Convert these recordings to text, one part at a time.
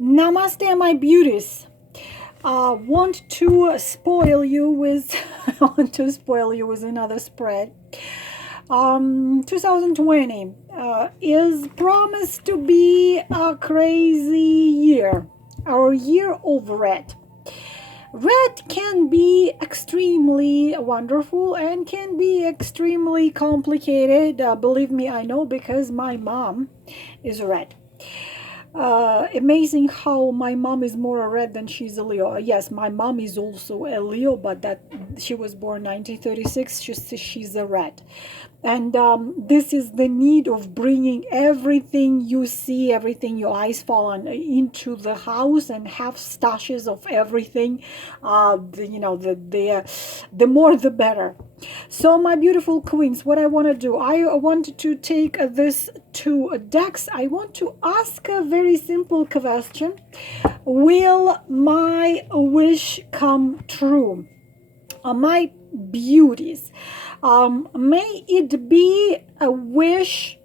Namaste, my beauties. Want to spoil you with want to spoil you with another spread. 2020 is promised to be a crazy year, our year of red. Red can be extremely wonderful and can be extremely complicated. Believe me, I know because my mom is red. Amazing how my mom is more a red than she's a Leo. Yes, my mom is also a Leo, but that she was born 1936. She's a red. And this is the need of bringing everything you see, everything your eyes fall on, into the house and have stashes of everything. The more the better. So, my beautiful queens, what I want to do, I want to take this to decks. I want to ask a very simple question. Will my wish come true? My beauties, may it be a wish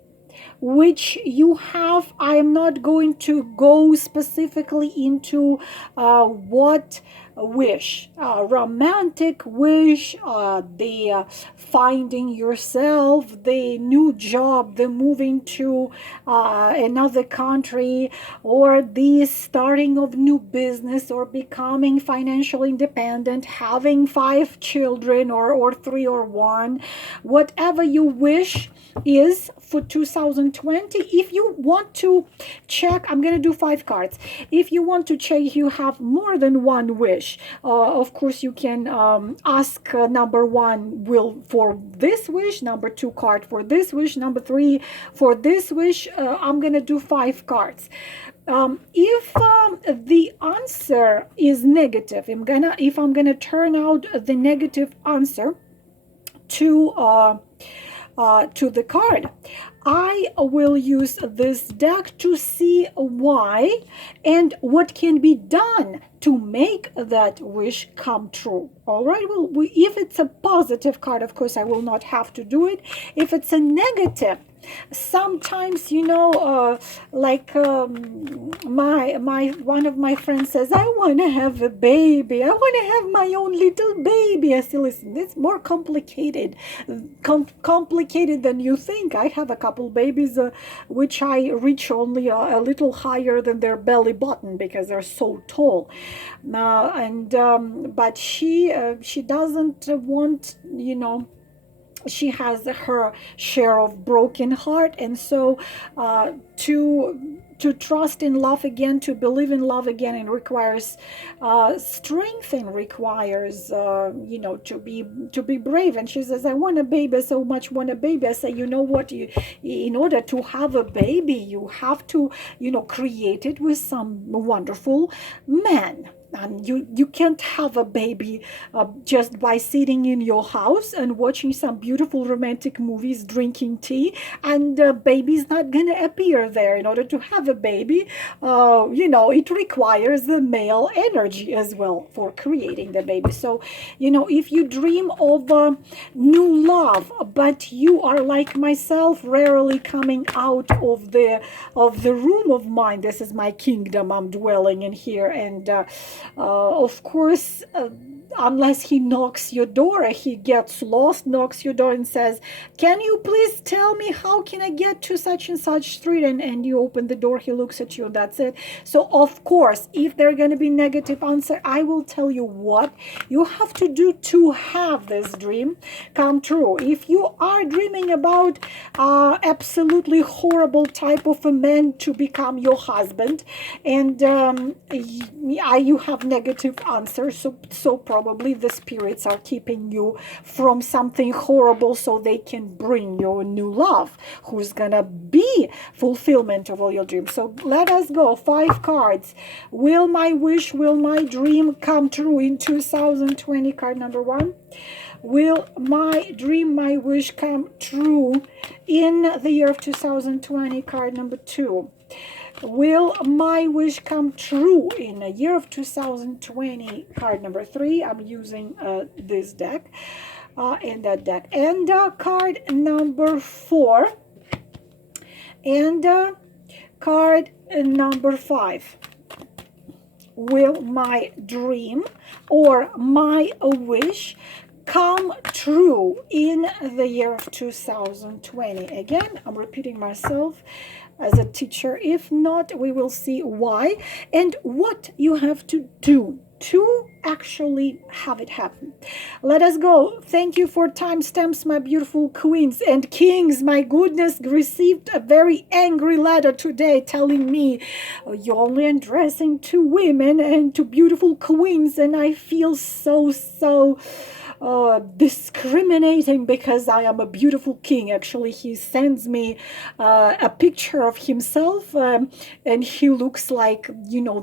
which you have. I am not going to go specifically into what wish, romantic wish, the finding yourself, the new job, the moving to another country, or the starting of new business, or becoming financially independent, having 5 children, or 3 or 1, whatever you wish is for 2020. If you want to check, I'm going to do 5 cards. If you want to check, you have more than one wish. Of course, you can ask number 1 will for this wish, number 2 card for this wish, number 3 for this wish. I'm going to do 5 cards. If the answer is negative, if I'm gonna turn out the negative answer to the card, I will use this deck to see why and what can be done to make that wish come true. All right, well, if it's a positive card, of course, I will not have to do it. If it's a negative, sometimes, like my one of my friends says, I want to have a baby, I want to have my own little baby. I say, listen, it's more complicated than you think. I have a couple babies which I reach only a little higher than their belly button because they're so tall. But she doesn't want, she has her share of broken heart, and so to trust in love again, to believe in love again, and requires strength, and requires to be brave. And she says, I want a baby, I so much want a baby. I say, you know what, in order to have a baby, you have to create it with some wonderful man. And you can't have a baby just by sitting in your house and watching some beautiful romantic movies, drinking tea, and the baby's not going to appear there. In order to have a baby, it requires the male energy as well for creating the baby. So, if you dream of new love, but you are like myself, rarely coming out of the room of mine. This is my kingdom I'm dwelling in here, and of course, unless he knocks your door, he gets lost, knocks your door and says, can you please tell me how can I get to such and such street? And you open the door, he looks at you, that's it. So of course, if they're going to be negative answer, I will tell you what you have to do to have this dream come true. If you are dreaming about absolutely horrible type of a man to become your husband, and you have negative answers, so probably the spirits are keeping you from something horrible so they can bring you a new love who's gonna be fulfillment of all your dreams. So let us go. 5 cards. Will my wish, will my dream come true in 2020? Card number 1. Will my dream, my wish come true in the year of 2020? Card number 2. Will my wish come true in the year of 2020? Card number 3. I'm using this deck and that deck. And card number 4. And card number 5. will my dream or my wish come true in the year of 2020? Again, I'm repeating myself as a teacher. If not, we will see why and what you have to do to actually have it happen. Let us go. Thank you for timestamps, my beautiful queens and kings. My goodness, received a very angry letter today telling me you're only addressing to women and to beautiful queens, and I feel so discriminating because I am a beautiful king. Actually, he sends me a picture of himself, and he looks like,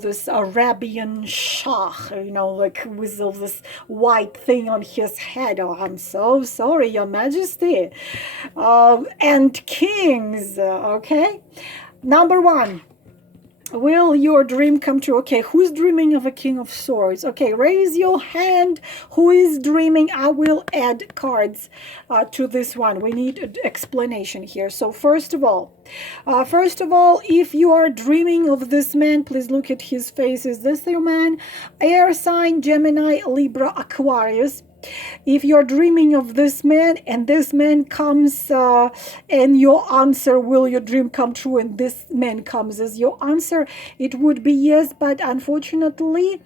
this Arabian Shah, like with all this white thing on his head. Oh, I'm so sorry, Your Majesty. And kings, okay? Number one. Will your dream come true? Okay, who's dreaming of a King of Swords? Okay, raise your hand. Who is dreaming? I will add cards to this one. We need an explanation here. So first of all, if you are dreaming of this man, please look at his face. Is this your man? Air sign, Gemini, Libra, Aquarius. If you're dreaming of this man and this man comes and your answer, will your dream come true, and this man comes as your answer, it would be yes, but unfortunately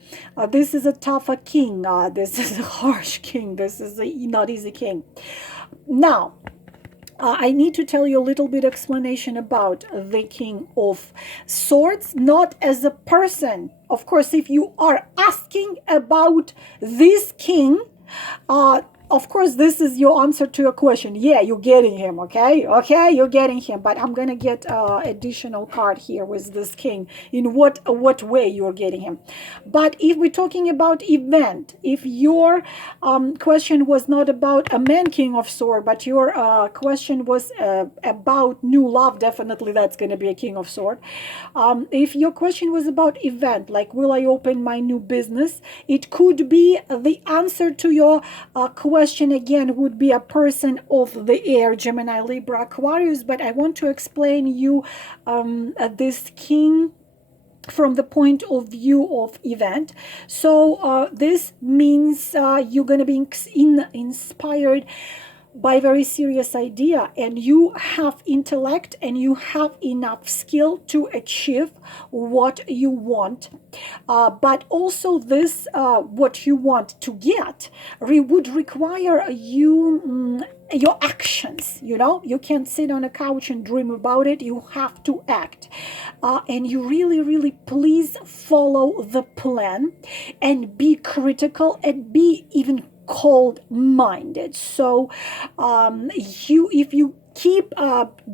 this is a tougher king. This is a harsh king. This is a not easy king. Now I need to tell you a little bit explanation about the King of Swords, not as a person. Of course, if you are asking about this king, of course, this is your answer to your question. Yeah, you're getting him, okay? Okay, you're getting him. But I'm going to get additional card here with this king. In what way you're getting him. But if we're talking about event, if your question was not about a man king of sword, but your question was about new love, definitely that's going to be a king of sword. If your question was about event, like will I open my new business, it could be the answer to your question again would be a person of the air, Gemini, Libra, Aquarius. But I want to explain you this king from the point of view of event. So this means you're going to be inspired by a very serious idea, and you have intellect and you have enough skill to achieve what you want, but also this what you want to get would require you your actions. You can't sit on a couch and dream about it. You have to act, and you really please follow the plan and be critical and be even cold-minded. So if you keep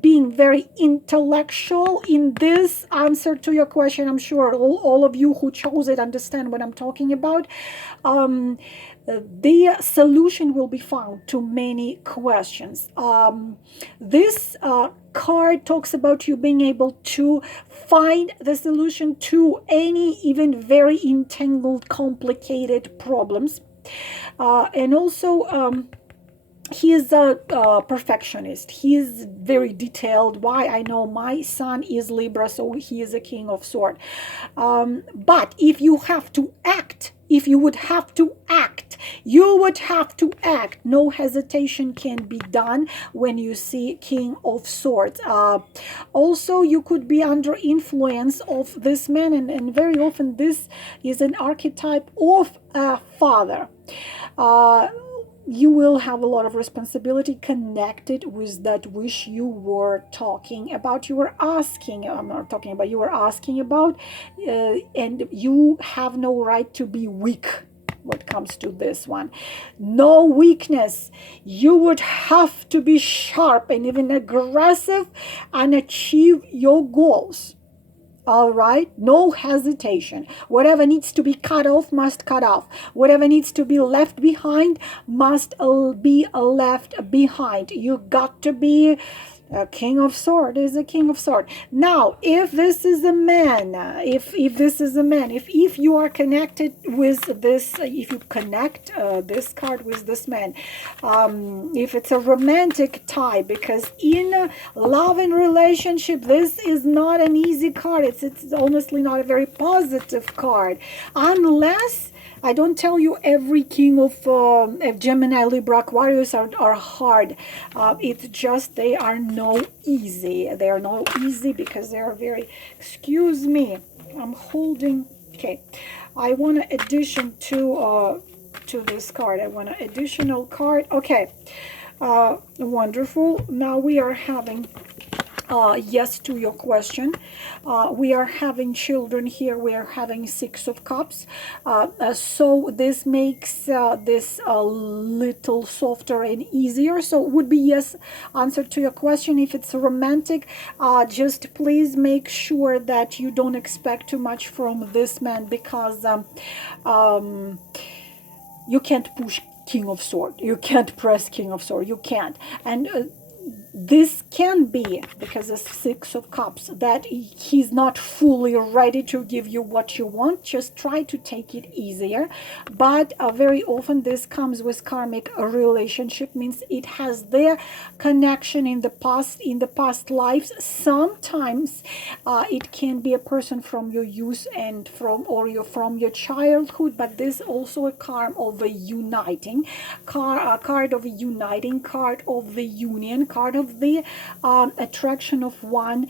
being very intellectual in this answer to your question, I'm sure all of you who chose it understand what I'm talking about. The solution will be found to many questions. This card talks about you being able to find the solution to any even very entangled, complicated problems. And also he is a perfectionist. He is very detailed. Why? I know my son is Libra, so he is a king of sword. But if you have to act, if you would have to act, you would have to act. No hesitation can be done when you see King of Swords. Also, you could be under influence of this man, and very often this is an archetype of a father. You will have a lot of responsibility connected with that wish you were talking about. You were asking, I'm not talking about, you were asking about, and you have no right to be weak when it comes to this one. No weakness. You would have to be sharp and even aggressive and achieve your goals. All right, no hesitation. Whatever needs to be cut off must cut off. Whatever needs to be left behind must be left behind. You got to be A king of sword is a king of sword. Now, if this is a man, if this is a man, if you are connected with this, if you connect this card with this man, if it's a romantic tie, because in love and relationship, this is not an easy card. It's honestly not a very positive card, unless I don't tell you every king of Gemini, Libra, Aquarius are hard. It's just they are no easy. They are no easy because they are very, excuse me, I'm holding, okay. I want an addition to this card. I want an additional card. Okay, wonderful. Now we are having yes to your question. We are having children here. We are having Six of Cups. So this makes this a little softer and easier. So it would be yes answer to your question. If it's romantic, just please make sure that you don't expect too much from this man, because you can't push King of Sword. You can't press King of Sword. You can't. And this can be, because the Six of Cups, that he's not fully ready to give you what you want. Just try to take it easier. But very often this comes with karmic relationship, means it has their connection in the past lives. Sometimes it can be a person from your youth and from your childhood, but this also a card of a uniting, card of a uniting, card of the union, card of the attraction of one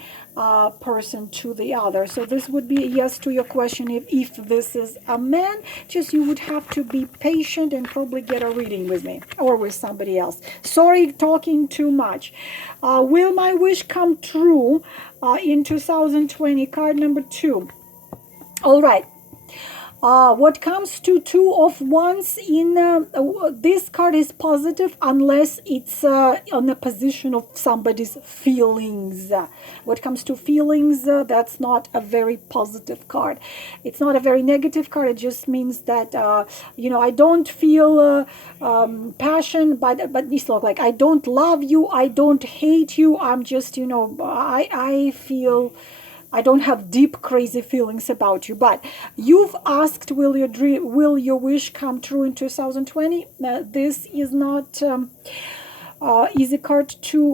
person to the other. So this would be a yes to your question. If this is a man, just you would have to be patient and probably get a reading with me or with somebody else. Sorry, talking too much. Will my wish come true in 2020? Card number 2. All right. What comes to Two of Wands in this card is positive unless it's on a position of somebody's feelings. What comes to feelings, that's not a very positive card. It's not a very negative card. It just means that I don't feel passion, but it's like I don't love you, I don't hate you. I'm just I feel. I don't have deep, crazy feelings about you. But you've asked, will your wish come true in 2020? This is not easy card to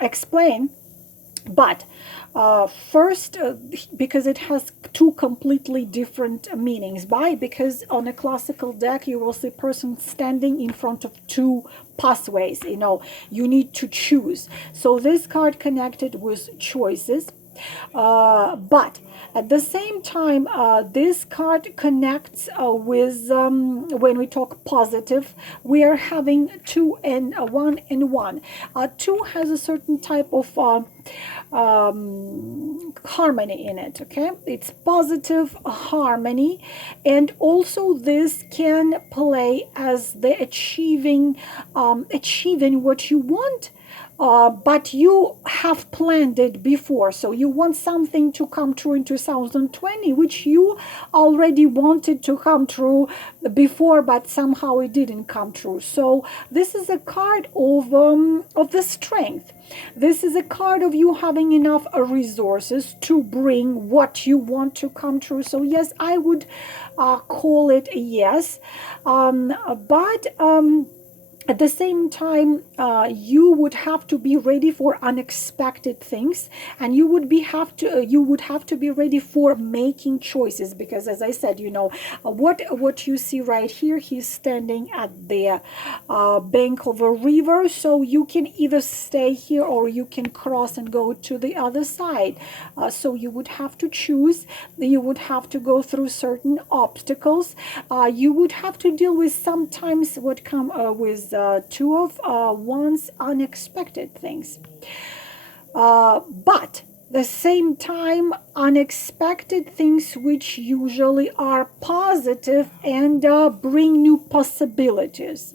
explain. But first, because it has two completely different meanings. Because on a classical deck, you will see a person standing in front of two pathways. You need to choose. So this card connected with choices. But at the same time, this card connects with, when we talk positive, we are having 2 and 1 and 1. 2 has a certain type of harmony in it. Okay, it's positive harmony, and also this can play as the achieving what you want. But you have planned it before, so you want something to come true in 2020, which you already wanted to come true before, but somehow it didn't come true. So this is a card of the strength. This is a card of you having enough resources to bring what you want to come true. So yes, I would call it a yes, but at the same time, you would have to be ready for unexpected things, and you would have to be ready for making choices, because as I said, what you see right here, he's standing at the bank of a river, so you can either stay here or you can cross and go to the other side. So you would have to choose. You would have to go through certain obstacles. You would have to deal with sometimes what come with Two of Wands, unexpected things. But the same time, unexpected things which usually are positive and bring new possibilities.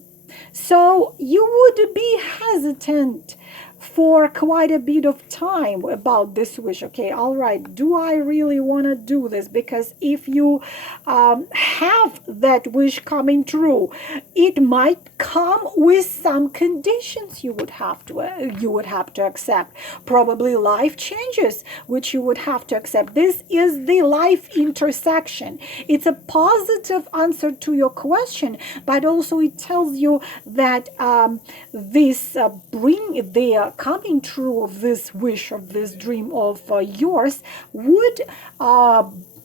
So you would be hesitant for quite a bit of time about this wish. Okay, all right, do I really want to do this? Because if you have that wish coming true, it might come with some conditions you would have to accept. Probably life changes which you would have to accept. This is the life intersection. It's a positive answer to your question, but also it tells you that this bring the coming true of this wish, of this dream of yours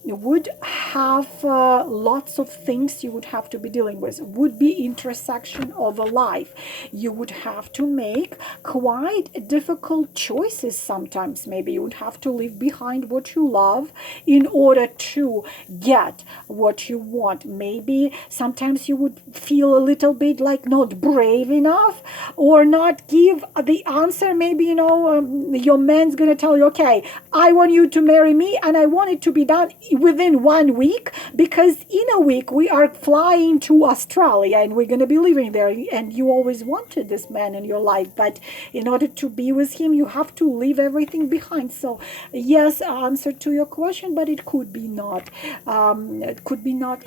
would have lots of things you would have to be dealing with. Would be intersection of a life. You would have to make quite difficult choices sometimes. Maybe you would have to leave behind what you love in order to get what you want. Maybe sometimes you would feel a little bit like not brave enough, or not give the answer. Maybe, your man's gonna tell you, okay, I want you to marry me, and I want it to be done within 1 week, because in a week we are flying to Australia and we're going to be living there, and you always wanted this man in your life, but in order to be with him you have to leave everything behind. So yes, answer to your question, but it could be not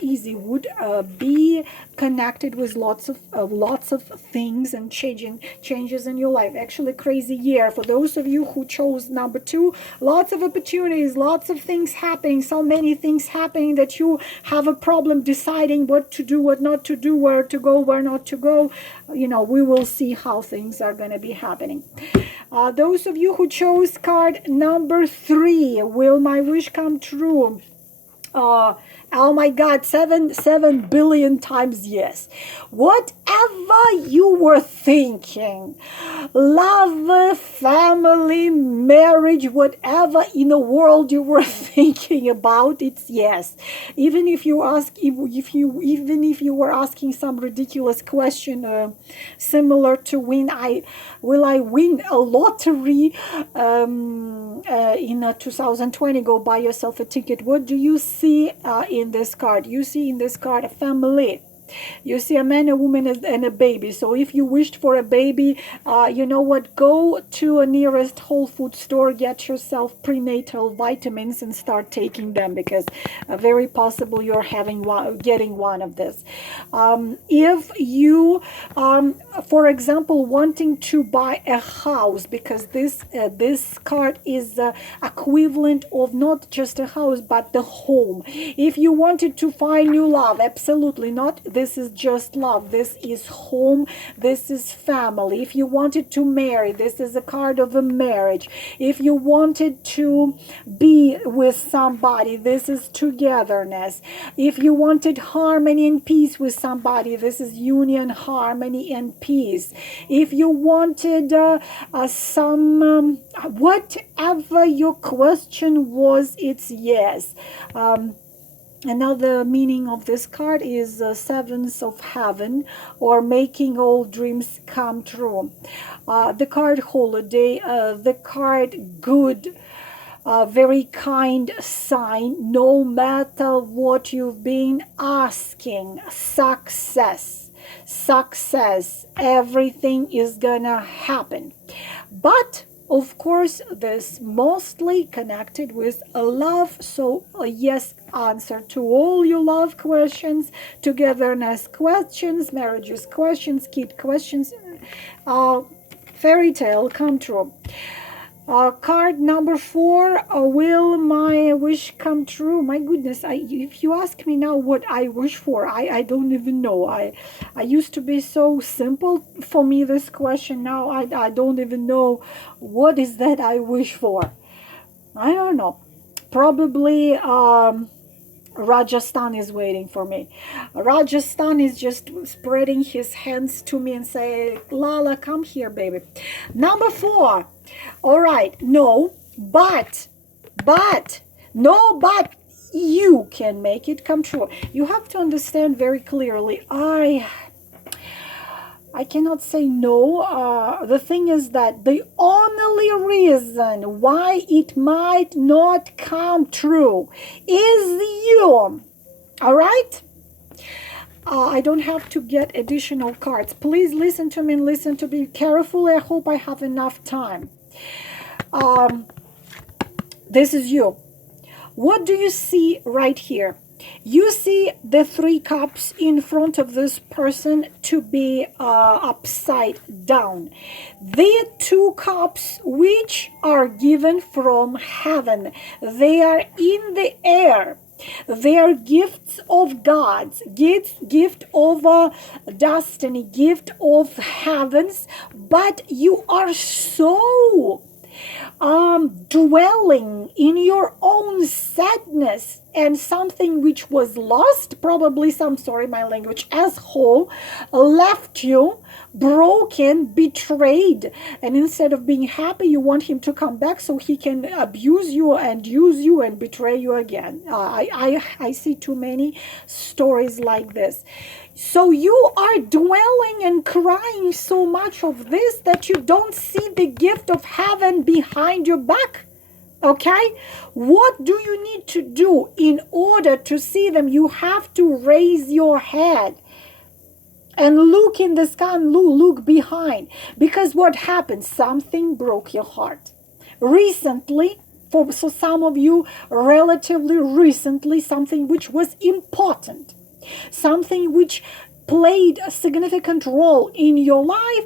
easy. Would be connected with lots of things and changes in your life. Actually, crazy year for those of you who chose number 2. Lots of opportunities, lots of things happening, so many things happening that you have a problem deciding what to do, what not to do, where to go, where not to go. We will see how things are going to be happening. Those of you who chose card number 3, will my wish come true? Oh my God, 7 billion times yes. Whatever you were thinking, love, family, marriage, whatever in the world you were thinking about, it's yes. Even if you were asking some ridiculous question, similar to will I win a lottery in 2020? Go buy yourself a ticket. What do you see in this card? You see in this card a family. You see a man, a woman, and a baby. So if you wished for a baby, you know what? Go to a nearest Whole Food store, get yourself prenatal vitamins, and start taking them, because very possible you're getting one of this. If you, for example, wanting to buy a house, because this card is equivalent of not just a house but the home. If you wanted to find new love, absolutely not. This is just love. This is home. This is family. If you wanted to marry, this is a card of a marriage. If you wanted to be with somebody, this is togetherness. If you wanted harmony and peace with somebody, this is union, harmony, and peace. If you wanted whatever your question was, it's yes. Another meaning of this card is sevens of heaven, or making all dreams come true. The card holiday, the card good, very kind sign, no matter what you've been asking. Success, everything is gonna happen. But of course, this mostly connected with love. So yes, answer to all your love questions, togetherness questions, marriages questions, kid questions, fairy tale come true. Card number 4, will my wish come true? My goodness, if you ask me now what I wish for, I don't even know. I used to be so simple for me, this question. Now I don't even know what is that I wish for. I don't know. Probably Rajasthan is waiting for me. Rajasthan is just spreading his hands to me and say, Lala, come here, baby. Number 4. All right. No, but you can make it come true. You have to understand very clearly. I cannot say no. The thing is that the only reason why it might not come true is you. All right? I don't have to get additional cards. Please listen to me and listen to me carefully. I hope I have enough time. This is you. What do you see right here? You see the 3 cups in front of this person to be upside down. The 2 cups which are given from heaven. They are in the air. They are gifts of God's, gift of destiny, gift of heavens. But you are so dwelling in your own sadness and something which was lost, probably some, sorry my language, asshole left you broken, betrayed, and instead of being happy, you want him to come back so he can abuse you and use you and betray you again. I see too many stories like this. So you are dwelling and crying so much of this that you don't see the gift of heaven behind your back. Okay? What do you need to do in order to see them? You have to raise your head and look in the sky and look behind. Because what happened? Something broke your heart. Recently, so some of you, relatively recently, something which was important. Something which played a significant role in your life,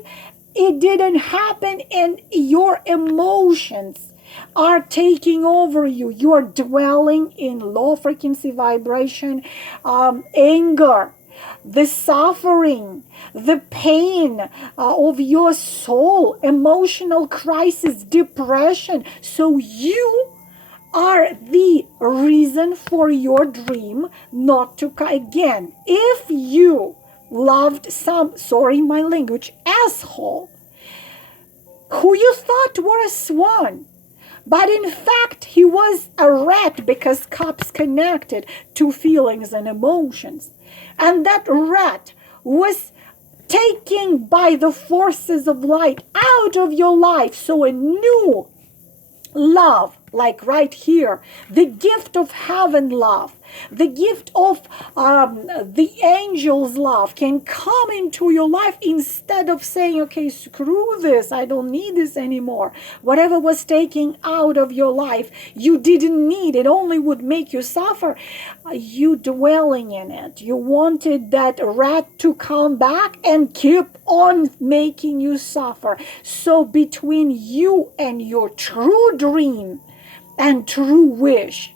it didn't happen, and your emotions are taking over you. You're dwelling in low frequency vibration, anger, the suffering, the pain of your soul, emotional crisis, depression. So you are the reason for your dream not to come again. If you loved some, sorry my language, asshole who you thought were a swan, but in fact he was a rat, because cups connected to feelings and emotions, and that rat was taken by the forces of light out of your life. So a new love, like right here, the gift of heaven love, the gift of the angels love can come into your life, instead of saying, okay, screw this, I don't need this anymore. Whatever was taken out of your life, you didn't need, it only would make you suffer. You dwelling in it, you wanted that rat to come back and keep on making you suffer. So between you and your true dream and true wish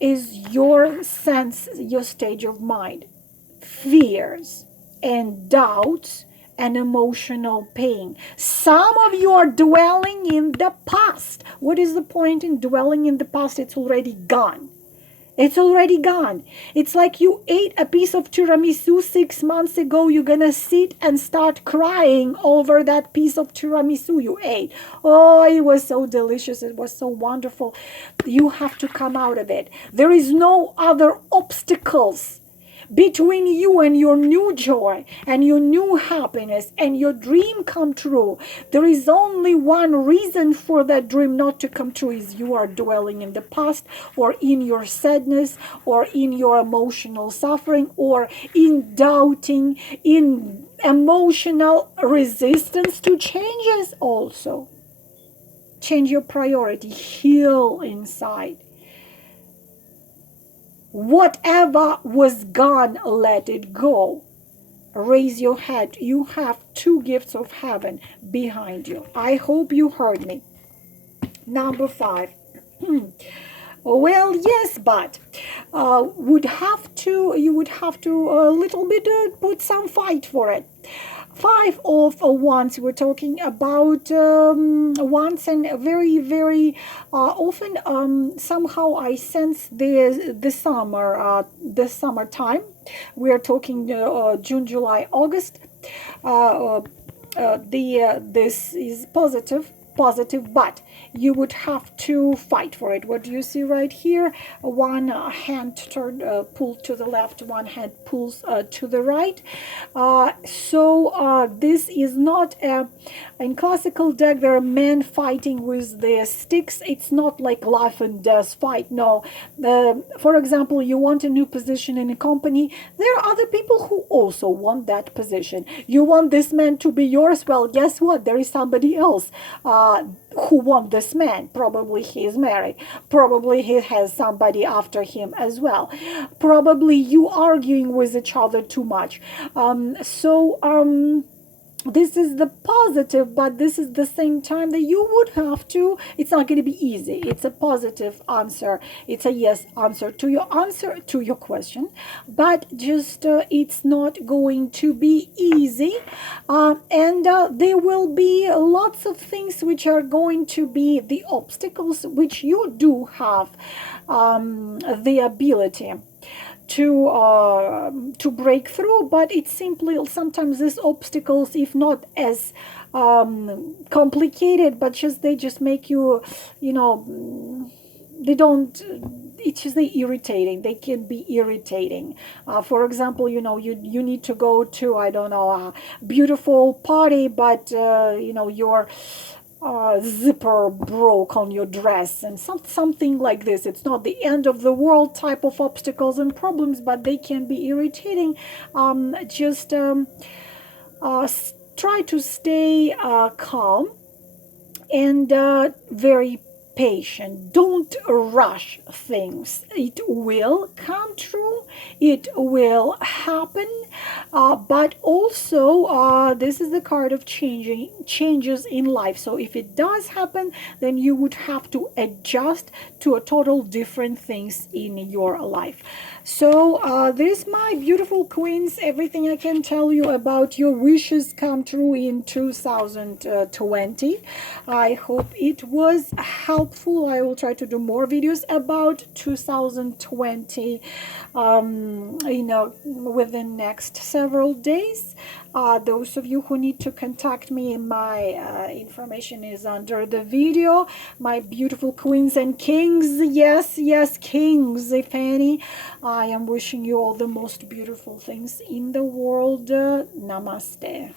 is your sense, your stage of mind, fears and doubts and emotional pain. Some of you are dwelling in the past. What is the point in dwelling in the past? It's already gone. It's already gone. It's like you ate a piece of tiramisu 6 months ago. You're gonna sit and start crying over that piece of tiramisu you ate. Oh, it was so delicious. It was so wonderful. You have to come out of it. There is no other obstacles between you and your new joy and your new happiness and your dream come true. There is only one reason for that dream not to come true, is you are dwelling in the past, or in your sadness, or in your emotional suffering, or in doubting, in emotional resistance to changes. Also change your priority, heal inside. Whatever was gone, let it go. Raise your head. You have 2 gifts of heaven behind you. I hope you heard me. Number 5. Well, yes, but you would have to a little bit put some fight for it. 5 of Wands. We're talking about wands, and very, very often somehow I sense the summertime. We are talking June, July, August. This is positive. positive, but you would have to fight for it. What do you see right here? One hand turned, pulled to the left, one hand pulls to the right. So this is not a, in classical deck there are men fighting with their sticks. It's not like life and death fight. No. For example, you want a new position in a company, there are other people who also want that position. You want this man to be yours, well, guess what, there is somebody else who want this man. Probably he is married, probably he has somebody after him as well, probably you arguing with each other too much. This is the positive, but this is the same time that you would have to, it's not going to be easy. It's a positive answer, it's a yes answer to your question, but just it's not going to be easy. And there will be lots of things which are going to be the obstacles, which you do have the ability to break through, but it's simply sometimes these obstacles, if not as complicated, but they just make you, they don't, it's just they irritating, they can be irritating. For example, you need to go to, I don't know, a beautiful party, but your zipper broke on your dress, and something like this. It's not the end of the world type of obstacles and problems, but they can be irritating. Try to stay calm and very patient. Don't rush things. It will come true, it will happen, but also this is the card of changes in life. So if it does happen, then you would have to adjust to a total different things in your life. So this, my beautiful queens, everything I can tell you about your wishes come true in 2020. I hope it was helpful. I will try to do more videos about 2020 within next several days. Those of you who need to contact me, my information is under the video. My beautiful queens and kings, yes, kings, if any, I am wishing you all the most beautiful things in the world. Namaste.